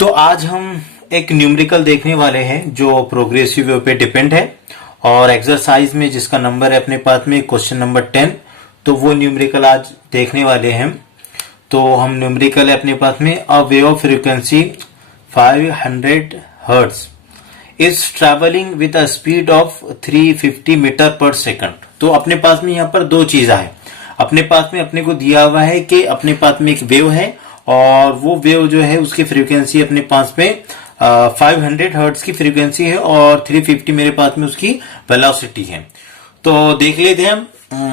तो आज हम एक न्यूमेरिकल देखने वाले हैं जो प्रोग्रेसिव वे पे डिपेंड है और एक्सरसाइज में जिसका नंबर है अपने पास में क्वेश्चन नंबर 10। तो वो न्यूमेरिकल आज देखने वाले हैं। तो हम न्यूमेरिकल है अपने पास में a wave of frequency 500 hertz is travelling with a speed of 350 meter per second. तो अपने पास में यहाँ पर दो चीजें है। अपने पास में अपने को दिया हुआ है कि अपने पास में एक वेव है और वो वेव जो है उसकी फ्रीक्वेंसी अपने पास में 500 हर्ट्ज की फ्रीक्वेंसी है और 350 मेरे पास में उसकी वेलोसिटी है। तो देख लेते हैं हम।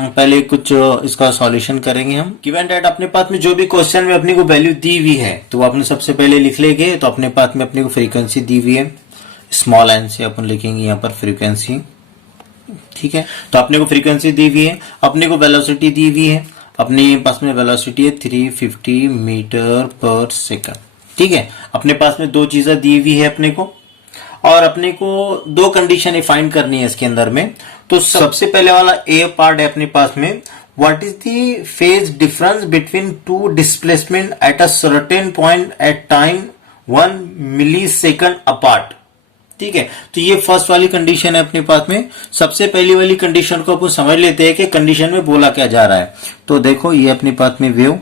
पहले कुछ इसका सॉल्यूशन करेंगे हम। गिवन दैट अपने पास में जो भी क्वेश्चन में अपने को वैल्यू दी हुई है तो वो अपने सबसे पहले लिख लेंगे। तो अपने पास में अपने को फ्रीक्वेंसी दी हुई है, स्मॉल एन से अपन लिखेंगे यहाँ पर फ्रीक्वेंसी। ठीक है, तो अपने को फ्रीक्वेंसी दी हुई है, अपने को वेलोसिटी दी हुई है। अपने पास में वेलोसिटी है 350 मीटर पर सेकंड। ठीक है, अपने पास में दो चीजें दी हुई है अपने को और अपने को दो कंडीशन फाइंड करनी है इसके अंदर में। तो सबसे पहले वाला ए पार्ट है अपने पास में, what is the phase difference between two displacement at a certain point at time 1 millisecond apart. ठीक है, तो ये फर्स्ट वाली कंडीशन है अपने पास में। सबसे पहली वाली कंडीशन को अपन समझ लेते हैं कि कंडीशन में बोला क्या जा रहा है। तो देखो ये अपने पास में वेव,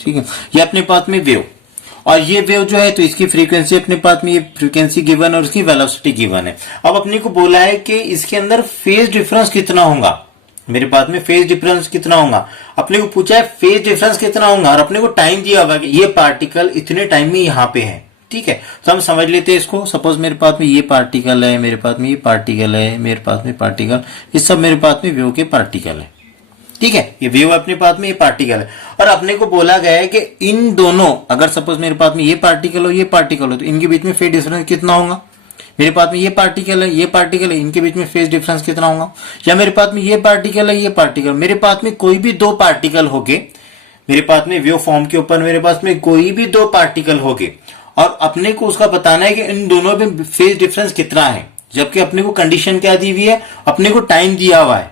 ठीक है, ये अपने पास में वेव और ये वेव जो है तो इसकी फ्रीक्वेंसी अपने पास में ये फ्रीक्वेंसी गिवन और उसकी वेलोसिटी गिवन है। अब अपने को बोला है कि इसके अंदर फेज डिफरेंस कितना होगा। मेरे पास में फेज डिफरेंस कितना होगा, अपने को पूछा है फेज डिफरेंस कितना होगा और अपने को टाइम दिया हुआ कि ये पार्टिकल इतने टाइम में यहाँ पे है। ठीक है, तो हम समझ लेते हैं इसको। सपोज मेरे पास में ये पार्टिकल है, मेरे पास में ये पार्टिकल है, मेरे पास में पार्टिकल, ये सब मेरे पास में वेव के पार्टिकल है। ठीक है, ये वेव अपने पास में ये पार्टिकल है और अपने को बोला गया है कि इन दोनों, अगर सपोज मेरे पास में ये पार्टिकल हो ये पार्टिकल हो तो इनके बीच में फेज डिफरेंस कितना होगा। मेरे पास में ये पार्टिकल है, ये पार्टिकल है, इनके बीच में फेज डिफरेंस कितना होगा। या मेरे पास में ये पार्टिकल है, ये पार्टिकल, मेरे पास में कोई भी दो पार्टिकल होगे, मेरे पास में वेव फॉर्म के ऊपर मेरे पास में कोई भी दो पार्टिकल होगे और अपने को उसका बताना है कि इन दोनों में फेज डिफरेंस कितना है। जबकि अपने को कंडीशन क्या दी हुई है, अपने को टाइम दिया हुआ है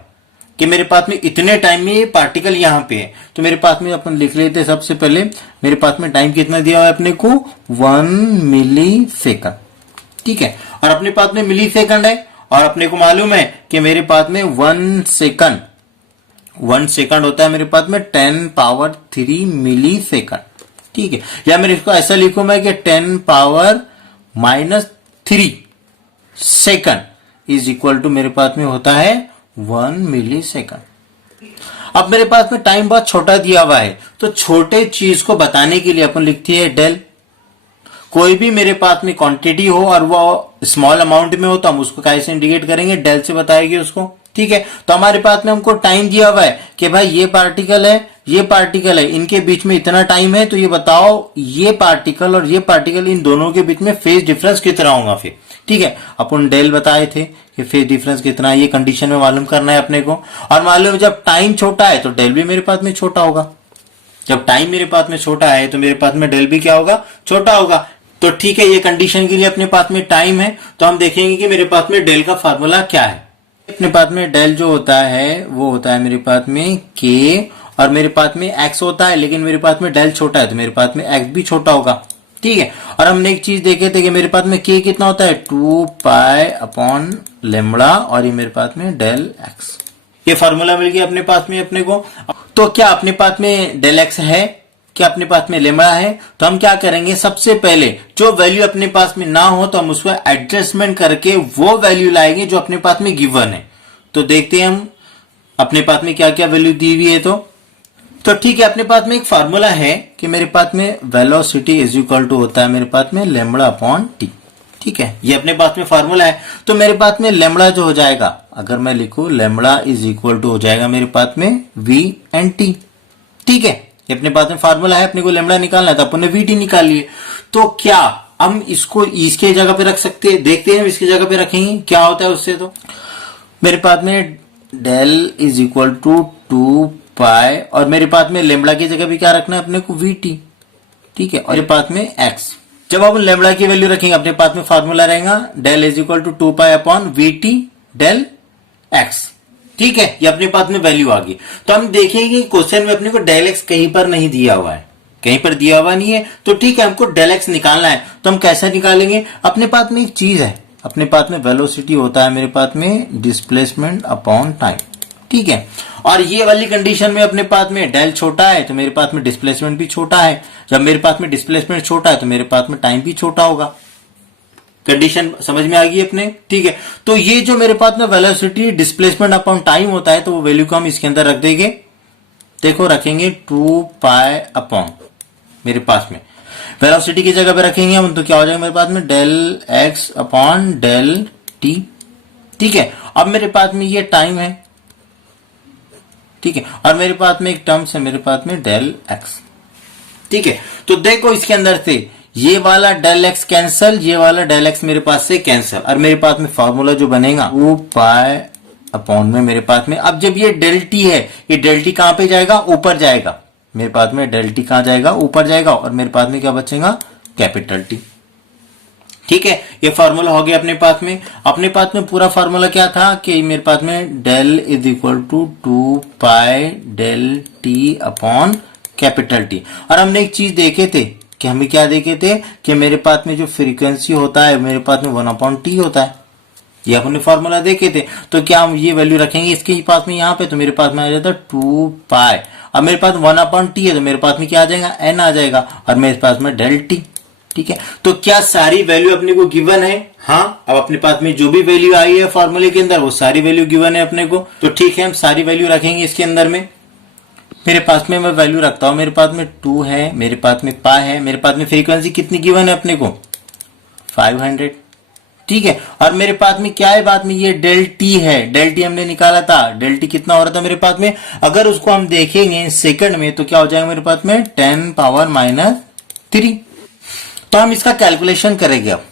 कि मेरे पास में इतने टाइम में ये पार्टिकल यहां पे है। तो मेरे पास में अपन लिख लेते हैं सबसे पहले, मेरे पास में टाइम कितना दिया हुआ है अपने को 1 मिली सेकंड। ठीक है, और अपने पास में मिली सेकंड है और अपने को मालूम है कि मेरे पास में 1 सेकंड होता है मेरे पास में 10 पावर 3 मिली सेकंड। ठीक है, या मैं इसको ऐसा लिखूं मैं कि 10 power -3 second is equal to मेरे पास में होता है 1 मिली सेकंड। अब मेरे पास में टाइम बहुत छोटा दिया हुआ है तो छोटे चीज को बताने के लिए अपन लिखती है डेल। कोई भी मेरे पास में क्वांटिटी हो और वो स्मॉल अमाउंट में हो तो हम उसको कैसे इंडिकेट करेंगे, डेल से बताएंगे उसको। ठीक है, तो हमारे पास में हमको टाइम दिया हुआ है कि भाई ये पार्टिकल है, ये पार्टिकल है, इनके बीच में इतना टाइम है। तो ये बताओ ये पार्टिकल और ये पार्टिकल इन दोनों के बीच में फेज डिफरेंस कितना होगा फिर। ठीक है, अपन डेल बताए थे कि फेज डिफरेंस कितना है, ये कंडीशन में मालूम करना है अपने को। और मालूम जब टाइम छोटा है तो डेल भी मेरे पास में छोटा होगा। जब टाइम मेरे पास में छोटा है तो मेरे पास में डेल भी क्या होगा, छोटा होगा। तो ठीक है, ये कंडीशन के लिए अपने पास में टाइम है तो हम देखेंगे कि मेरे पास में डेल का फार्मूला क्या है। अपने पास में डेल जो होता है वो होता है मेरे पास में के और मेरे पास में एक्स होता है, लेकिन मेरे पास में डेल छोटा है तो मेरे पास में एक्स भी छोटा होगा। ठीक है, और हमने एक चीज देखे थे कि मेरे पास में के कितना होता है 2 पाई अपॉन लेमड़ा और ये मेरे पास में डेल एक्स। ये फार्मूला मिल गया अपने पास में अपने को। तो क्या अपने पास में डेल एक्स है, क्या अपने पास में लेमड़ा है, तो हम क्या करेंगे, सबसे पहले जो वैल्यू अपने पास में ना हो तो हम उसको एडजस्टमेंट करके वो वैल्यू लाएंगे जो अपने पास में गिवन है। तो देखते हैं हम अपने पास में क्या क्या वैल्यू दी हुई है। तो ठीक है, अपने पास में एक फार्मूला है कि मेरे पास में वेलोसिटी इज इक्वल टू होता है मेरे पास में लेमड़ा अपॉन टी। ठीक है, ये अपने पास में फार्मूला है। तो मेरे पास में लेमड़ा जो हो जाएगा, अगर मैं लिखूं लेमड़ा इज इक्वल टू हो जाएगा मेरे पास में वी एंड टी। ठीक है, ये अपने पास में फार्मूला है, अपने को लेमड़ा निकालना है तो अपन ने वी टी निकाल लिए। तो क्या हम इसको इसके जगह पे रख सकते हैं, देखते हैं हम इसकी जगह पे रखेंगे क्या होता है उससे। तो मेरे पास में डेल इज इक्वल टू 2 पाई और मेरे पास में लेमड़ा की जगह भी क्या रखना है अपने को वी टी। ठीक है, और मेरे पास में एक्स। जब अपन लेमड़ा की वैल्यू रखेंगे अपने पास में फार्मूला रहेगा del is equal to 2 pi upon V T del X. ठीक है, ये अपने पास में वैल्यू आ गई। तो हम देखेंगे क्वेश्चन में अपने को डेल एक्स कहीं पर नहीं दिया हुआ है। कहीं पर दिया हुआ नहीं है, तो ठीक है, हमको डेल एक्स निकालना है। तो हम कैसे निकालेंगे? अपने पास में एक चीज है, अपने पास में वेलोसिटी होता है, मेरे पास में डिस्प्लेसमेंट अपॉन टाइम, ठीक है। और ये वाली कंडीशन में अपने पास में डेल छोटा है तो मेरे पास में डिस्प्लेसमेंट भी छोटा है। जब मेरे पास में डिस्प्लेसमेंट छोटा है तो मेरे पास में टाइम भी छोटा होगा। कंडीशन समझ में आ गई अपने, ठीक है। तो ये जो मेरे पास में वेलोसिटी डिस्प्लेसमेंट अपॉन टाइम होता है, तो वो वैल्यू को हम इसके अंदर रख देंगे। देखो रखेंगे 2 पाई अपॉन, मेरे पास में वेलोसिटी की जगह पे रखेंगे हम, तो क्या हो जाएगा मेरे पास में del X upon del T, ठीक है। अब मेरे पास में ये टाइम है, ठीक है, और मेरे पास में एक टर्म्स है मेरे पास में डेल एक्स, ठीक है। तो देखो इसके अंदर से ये वाला डेल एक्स कैंसल, ये वाला डेल एक्स मेरे पास से कैंसल, और मेरे पास में फॉर्मूला जो बनेगा 2 पाई अपॉन में मेरे पास में, अब जब ये डेल टी है, ये डेल टी कहां पे जाएगा? ऊपर जाएगा। मेरे पास में डेल टी कहां जाएगा? ऊपर जाएगा, और मेरे पास में क्या बचेगा? कैपिटल टी, ठीक है। ये फॉर्मूला हो गया अपने पास में। अपने पास में पूरा फॉर्मूला क्या था कि मेरे पास में del is equal to 2 pi del T upon capital T. और हमने एक चीज देखे थे कि हमें क्या देखे थे कि मेरे पास में जो फ्रीक्वेंसी होता है मेरे पास में 1 अपॉन टी होता है, ये अपने फॉर्मूला देखे थे। तो क्या हम ये वैल्यू रखेंगे इसके पास में यहाँ पे, तो मेरे पास में आ जाता 2 पाई। अब मेरे पास 1 अपॉन टी है तो मेरे पास में क्या आ जाएगा? एन आ जाएगा, और मेरे पास में डेल टी, ठीक है। तो क्या सारी वैल्यू अपने को गिवन है? हाँ। अब अपने पास में जो भी वैल्यू आई है फॉर्मूले के अंदर वो सारी वैल्यू गिवन है अपने को, तो ठीक है, हम सारी वैल्यू रखेंगे इसके अंदर में। मेरे पास में मैं वैल्यू रखता हूं, मेरे पास में 2 है, मेरे पास में पाई है, मेरे पास में फ्रीक्वेंसी कितनी गिवन है अपने को? 500, ठीक है। और मेरे पास में क्या है बात में? ये डेल टी है, डेल टी हमने निकाला था, डेल टी कितना हो रहा था मेरे पास में? अगर उसको हम देखेंगे सेकंड में तो क्या हो जाएगा मेरे पास में? 10 पावर माइनस 3। तो हम इसका कैलकुलेशन करेंगे। अब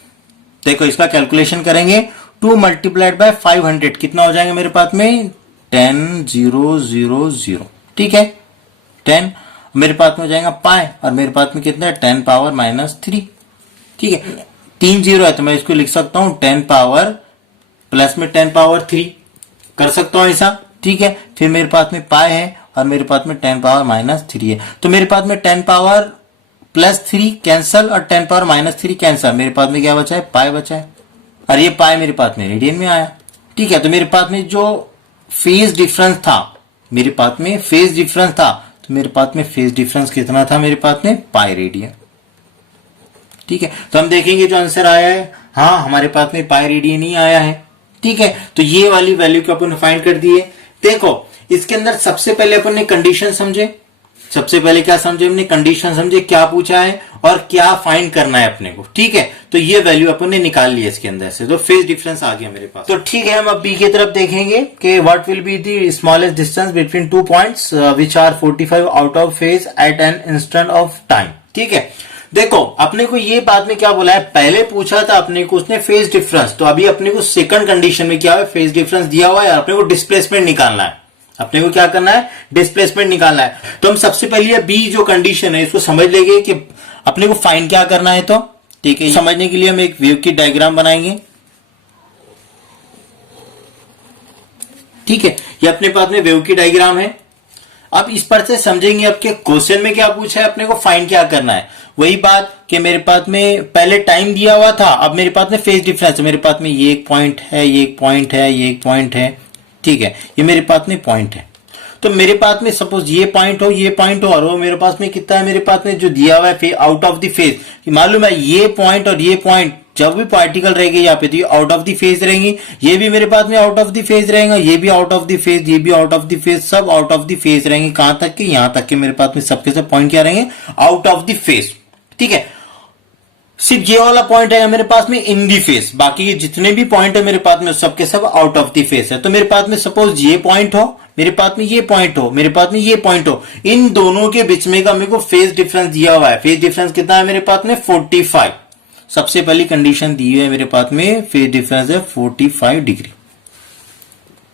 देखो इसका कैलकुलेशन करेंगे, 2 मल्टीप्लाइड बाय 500 कितना हो जाएगा मेरे पास में? 10,000, ठीक है। 10 मेरे पास में हो जाएगा पाई, और मेरे पास में कितना है? 10 पावर माइनस 3, ठीक है। 3 जीरो है तो मैं इसको लिख सकता हूं 10 पावर प्लस में 10 पावर 3 कर सकता हूं ऐसा, ठीक है। फिर मेरे पास में पाई है और मेरे पास में 10 पावर माइनस 3 है, तो मेरे पास में 10 पावर प्लस 3 कैंसल और 10 पावर माइनस 3 कैंसल, मेरे पास में क्या बचा है? पाई बचा है, और ये पाई मेरे पास में रेडियन में आया, ठीक है। तो मेरे पास में जो फेज डिफरेंस था, मेरे पास में फेज डिफरेंस था, तो मेरे पास में फेज डिफरेंस कितना था मेरे पास में? पाई रेडियन, ठीक है। तो हम देखेंगे जो आंसर आया है, हाँ हमारे पास में पाई रेडियन ही आया है, ठीक है। तो ये वाली वैल्यू को अपन फाइंड कर दिए। देखो इसके अंदर सबसे पहले अपन ने कंडीशन समझे, सबसे पहले क्या समझे हमने? कंडीशन समझे, क्या पूछा है और क्या फाइंड करना है अपने को, ठीक है। तो ये वैल्यू अपन ने निकाल ली इसके अंदर से, तो फेज डिफरेंस आ गया मेरे पास। तो ठीक है, हम अब बी की तरफ देखेंगे कि what will be the smallest distance between 2 points which are 45 out of phase at an instant of time, ठीक है। देखो अपने को ये बाद में क्या बोला है, पहले पूछा था अपने को उसने फेज डिफरेंस, तो अभी अपने को सेकंड कंडीशन में क्या है? फेज डिफरेंस दिया हुआ है, अपने को डिस्प्लेसमेंट निकालना है। अपने को क्या करना है? डिस्प्लेसमेंट निकालना है। तो हम सबसे पहले बी जो कंडीशन है इसको समझ लेंगे कि अपने को फाइंड क्या करना है, तो ठीक है। समझने के लिए हम एक वेव की डायग्राम बनाएंगे, ठीक है। ये अपने पास में वेव की डायग्राम है। अब इस पर से समझेंगे आपके क्वेश्चन में क्या पूछा है, अपने को फाइंड क्या करना है। वही बात कि मेरे पास में पहले टाइम दिया हुआ था, अब मेरे पास में फेज डिफरेंस है। मेरे पास में ये एक पॉइंट है, ये एक पॉइंट है, ये एक पॉइंट है, ठीक है। ये मेरे पास में पॉइंट है। तो मेरे पास में सपोज ये पॉइंट हो, ये पॉइंट हो, और वो मेरे पास में कितना है? मेरे पास में जो दिया हुआ है आउट ऑफ द फेज, मालूम है ये पॉइंट और ये पॉइंट जब भी पार्टिकल रहेंगे यहाँ पे तो ये आउट ऑफ द फेज रहेंगे, ये भी मेरे पास में आउट ऑफ द फेज रहेगा, ये भी आउट ऑफ द फेज, ये भी आउट ऑफ द फेज, सब आउट ऑफ द फेज रहेंगे। कहां तक के? यहां तक के मेरे पास में सबके सब पॉइंट क्या रहेंगे? आउट ऑफ द फेज, ठीक है। सिर्फ ये वाला पॉइंट है मेरे पास में इन दी फेस, बाकी जितने भी पॉइंट है मेरे पास में सबके सब आउट ऑफ दी फेस है। तो मेरे पास में सपोज ये पॉइंट हो, मेरे पास में ये पॉइंट हो, मेरे पास में ये पॉइंट हो, इन दोनों के बीच में का मेरे को फेज डिफरेंस दिया हुआ है। फेज डिफरेंस कितना है मेरे पास में? 45। सबसे पहली कंडीशन दी हुई है मेरे पास में, फेज डिफरेंस है 45 डिग्री,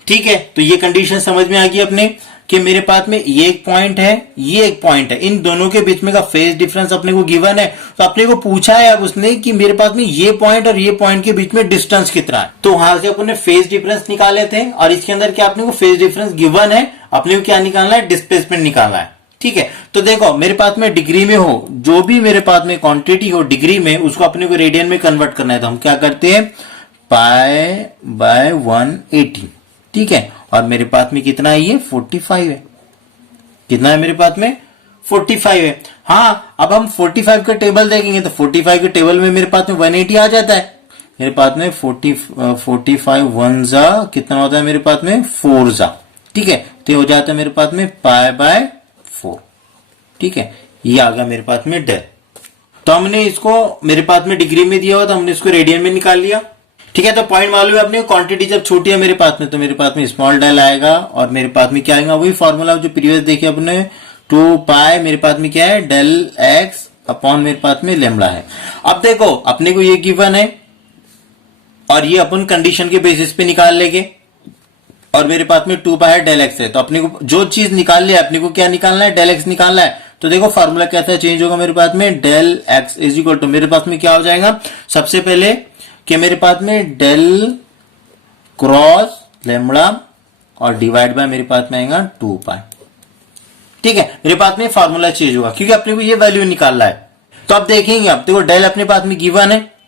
ठीक है। तो ये कंडीशन समझ में आ गई अपने कि मेरे पास में ये एक पॉइंट है, ये एक पॉइंट है, इन दोनों के बीच में का फेज डिफरेंस अपने को गिवन है। तो अपने को पूछा है अब उसने कि मेरे पास में ये पॉइंट और ये पॉइंट के बीच में डिस्टेंस कितना है। तो वहां से अपने फेज डिफरेंस निकाले थे, और इसके अंदर क्या अपने को फेज डिफरेंस गिवन है, अपने को क्या निकालना है? डिस्प्लेसमेंट निकालना है, ठीक है, तो देखो मेरे पास में डिग्री में हो, जो भी मेरे पास में क्वांटिटी हो डिग्री में, उसको अपने को रेडियन में कन्वर्ट करना है, तो हम क्या करते हैं पाई बाय 180, ठीक है। और मेरे पास में कितना है, ये 45 है। कितना है मेरे पास में 45 है। हाँ, अब हम 45 का टेबल देखेंगे तो 45 के टेबल में मेरे पास में 180 आ जाता है। मेरे पास में 45 वन जा कितना होता है मेरे पास में 4 जा, ठीक है। तो हो जाता है मेरे पास में पाई बाय 4, ठीक है। ये आ गया मेरे पास में डेल। तो हमने इसको मेरे पास में डिग्री में दिया हुआ, तो हमने इसको रेडियन में निकाल लिया, ठीक है। तो पॉइंट मालूम है अपने, क्वांटिटी जब छोटी है मेरे पास में तो मेरे पास में स्मॉल डेल आएगा, और मेरे पास में क्या आएगा, वही फॉर्मूला जो प्रीवियस देखे अपने 2 पाई, मेरे पास में क्या है डेल एक्स अपॉन मेरे पास में लेमड़ा है। अब देखो अपने को ये गिवन है और ये अपन कंडीशन के बेसिस पे निकाल लेंगे, और मेरे पास में 2 पाई डेल एक्स है, तो अपने को जो चीज निकाल लिया अपने को क्या निकालना है, डेल एक्स निकालना है। तो देखो फॉर्मूला कैसा चेंज होगा मेरे पास में, del X is equal to मेरे पास में क्या हो जाएगा, सबसे पहले कि मेरे पास में डेल क्रॉस लेमड़ा और डिवाइड बाय मेरे पास में आएगा 2 पाई, ठीक है। मेरे पास में फॉर्मूला चेंज होगा क्योंकि अपने को ये वैल्यू निकालना है। तो अब देखेंगे, अब देखो डेल अपने पास में गिवन है,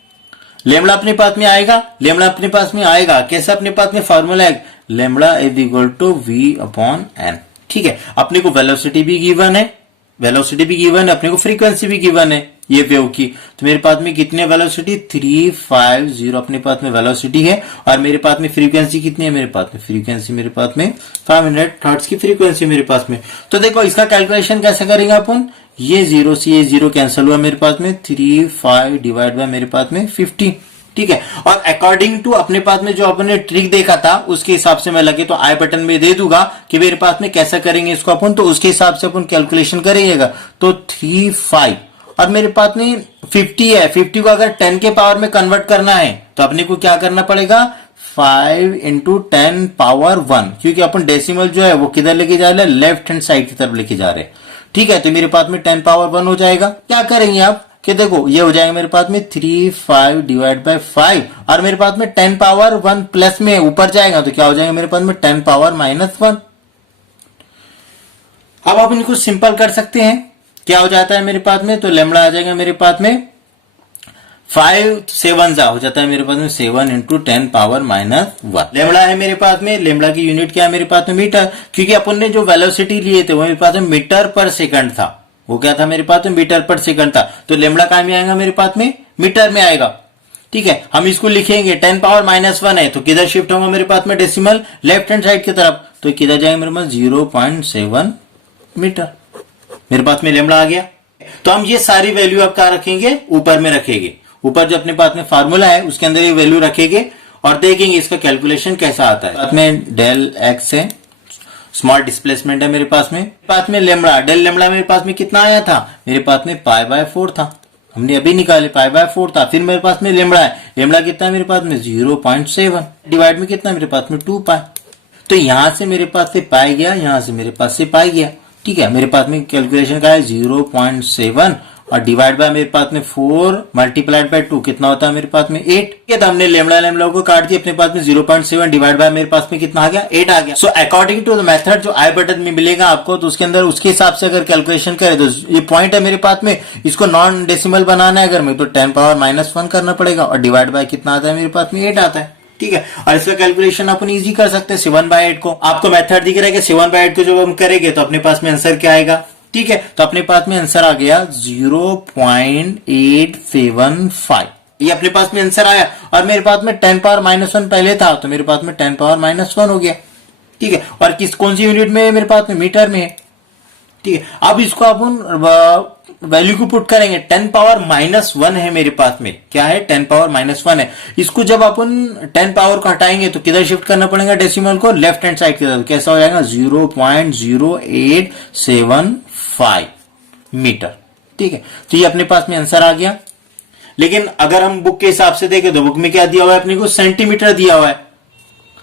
लेमड़ा अपने पास में आएगा, लेमड़ा अपने पास में आएगा कैसे, अपने पास में फॉर्मूला है lambda is equal to V upon N, ठीक है। अपने को वेलोसिटी भी गिवन है, वेलोसिटी भी गिवन है, अपने को फ्रीक्वेंसी भी गिवन है ये वेव की। तो मेरे पास में कितने वेलोसिटी 350 अपने पास में वेलोसिटी है, और मेरे पास में फ्रीक्वेंसी कितनी है, मेरे पास में फ्रीक्वेंसी मेरे पास में 500 हर्ट्ज की फ्रीक्वेंसी मेरे पास में। तो देखो इसका कैलकुलेशन कैसे करेंगे अपन, ये 0 से ये 0 कैंसिल हुआ मेरे पास में 35 डिवाइड बाय मेरे पास में 50, ठीक है। और अकॉर्डिंग टू अपने पास में जो अपने ट्रिक देखा था उसके हिसाब से मैं लगे तो आई बटन में दे दूंगा कि मेरे पास में कैसा करेंगे इसको अपन, तो उसके हिसाब से अपन कैलकुलेशन करेंगे। तो 35 और मेरे पास में 50 है, 50 को अगर 10 के पावर में कन्वर्ट करना है तो अपने को क्या करना पड़ेगा 5 इंटू 10 पावर 1, क्योंकि अपन डेसिमल जो है वो किधर लेके जा रहे हैं, लेफ्ट हैंड साइड की तरफ लेके जा रहे हैं, ठीक है। तो मेरे पास में 10 पावर 1 हो जाएगा। क्या करेंगे आप कि देखो ये हो जाएगा मेरे पास में 35 डिवाइड बाय 5, और मेरे पास में 10 पावर 1 प्लस में ऊपर जाएगा तो क्या हो जाएगा मेरे पास में 10 पावर -1। अब आप इनको सिंपल कर सकते हैं, क्या हो जाता है मेरे पास में, तो लेमड़ा आ जाएगा मेरे पास में 5 7 जा हो जाता है मेरे पास में 7 इंटू 10 पावर -1। लेमड़ा है मेरे पास में, लेमड़ा की यूनिट क्या है मेरे पास में मीटर, क्योंकि अपन ने जो वेलोसिटी लिए थे वो मेरे पास में मीटर पर सेकंड था, वो क्या था मेरे पास में मीटर पर सेकंड था। तो लेमड़ा कहां में आएगा मेरे पास में, मीटर में आएगा, ठीक है। हम इसको लिखेंगे 10 पावर -1 है तो किधर शिफ्ट होगा मेरे पास में डेसिमल, लेफ्ट हैंड साइड की तरफ, तो किधर जाएगा मेरे पास 0.7 मीटर, मेरे पास में लेमड़ा आ गया। तो हम ये सारी वैल्यू आप क्या रखेंगे, ऊपर में रखेंगे, ऊपर जो अपने पास में फार्मूला है उसके अंदर ये वैल्यू रखेंगे और देखेंगे इसका कैलकुलेशन कैसा आता है। पास में डेल एक्स है, स्मॉल डिस्प्लेसमेंट है मेरे पास में लेमड़ा, डेल लेमड़ा मेरे पास में कितना आया था, मेरे पास में पाई बाय 4 था, हमने अभी निकाले पाई बाय 4 था। फिर मेरे पास में लेमड़ा है, लेमड़ा कितना है मेरे पास में 0.7, डिवाइड में कितना मेरे पास में 2 पाई। तो यहां से मेरे पास से पाई गया, यहां से मेरे पास से पाई गया, ठीक है। मेरे पास में कैलकुलेशन का है 0.7 और डिवाइड बाय मेरे पास में 4 मल्टीप्लाइड बाय 2 कितना होता है मेरे पास में 8। तो हमने लेमड़ा को काट दिया, अपने पास में 0.7 डिवाइड बाय मेरे पास में कितना आ गया 8 आ गया। So according to the method जो आई बटन में मिलेगा आपको, तो उसके अंदर उसके हिसाब से अगर कैलकुलेशन करें तो ये पॉइंट है मेरे पास में, इसको नॉन डेसिमल बनाना है अगर मैं तो 10 पावर -1 करना पड़ेगा, और डिवाइड बाय कितना आता है मेरे पास में 8 आता है, ठीक है। और इसका कैलकुलेशन अपन इजी कर सकते हैं 7/8 को। आपको मेथड दिख रहा है कि 7/8 को जब हम करेंगे तो अपने पास में आंसर क्या आएगा, ठीक है। तो अपने पास में आंसर आ गया 0.875, ये अपने पास में आंसर आया। और मेरे पास में 10 पावर -1 पहले था तो मेरे पास में 10 पावर -1 हो गया, ठीक है। और कौन सी यूनिट में है मेरे पास में, मीटर में है, ठीक है। अब इसको अपन वैल्यू को पुट करेंगे, 10 पावर -1 है मेरे पास में, क्या है 10 पावर -1 है। इसको जब अपन 10 पावर को हटाएंगे तो किधर शिफ्ट करना पड़ेगा डेसिमल को, लेफ्ट हैंड साइड की तरफ, कैसा हो जाएगा 0.0875 मीटर, ठीक है। तो ये अपने पास में आंसर आ गया। लेकिन अगर हम बुक के हिसाब से देखें तो बुक में क्या दिया हुआ है अपने को, सेंटीमीटर दिया हुआ है,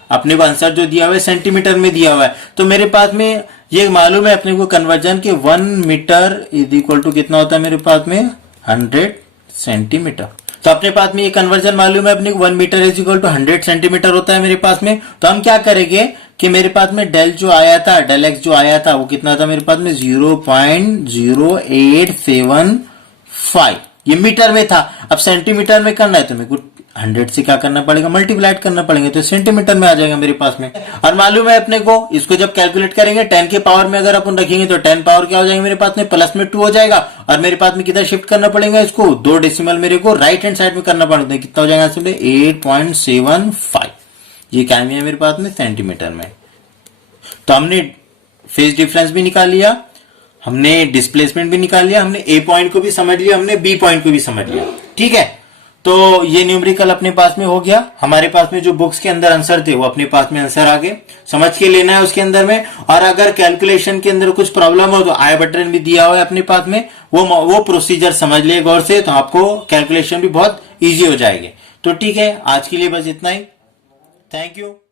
अपने को आंसर जो दिया हुआ है सेंटीमीटर में दिया हुआ है। तो मेरे पास में ये मालूम है अपने को कन्वर्जन के 1 मीटर इज इक्वल टू कितना होता है मेरे पास में 100 सेंटीमीटर। तो अपने पास में ये कन्वर्जन मालूम है अपने को 1 meter is equal to 100 centimeter होता है मेरे पास में। तो हम क्या करेंगे कि मेरे पास में डेल जो आया था, डेल एक्स जो आया था वो कितना था मेरे पास में 0.0875, ये मीटर में था। अब सेंटीमीटर में करना है तो मेरे को 100 से क्या करना पड़ेगा, मल्टीप्लाइड करना पड़ेगा, तो सेंटीमीटर में आ जाएगा मेरे पास में। और मालूम है अपने को, इसको जब कैलकुलेट करेंगे 10 के पावर में अगर अपन रखेंगे तो 10 पावर क्या हो जाएगा मेरे पास में, प्लस में 2 हो जाएगा। और मेरे पास में कितना शिफ्ट करना पड़ेगा इसको, 2 डेसिमल मेरे को राइट हैंड साइड में करना पड़ेगा, कितना हो जाएगा 8.75। ये क्या है मेरे पास में, सेंटीमीटर में। तो हमने फेज डिफरेंस भी निकाल लिया, हमने डिस्प्लेसमेंट भी निकाल लिया, हमने ए पॉइंट को भी समझ लिया, हमने बी पॉइंट को भी समझ लिया। ठीक है, तो ये न्यूमेरिकल अपने पास में हो गया। हमारे पास में जो बुक्स के अंदर आंसर थे वो अपने पास में आंसर आ गए, समझ के लेना है उसके अंदर में। और अगर कैलकुलेशन के अंदर कुछ प्रॉब्लम हो तो आई बटन भी दिया हुआ है अपने पास में, वो प्रोसीजर समझ लिए गौर से, तो आपको कैलकुलेशन भी बहुत ईजी हो जाएगी। तो ठीक है, आज के लिए बस इतना ही। Thank you.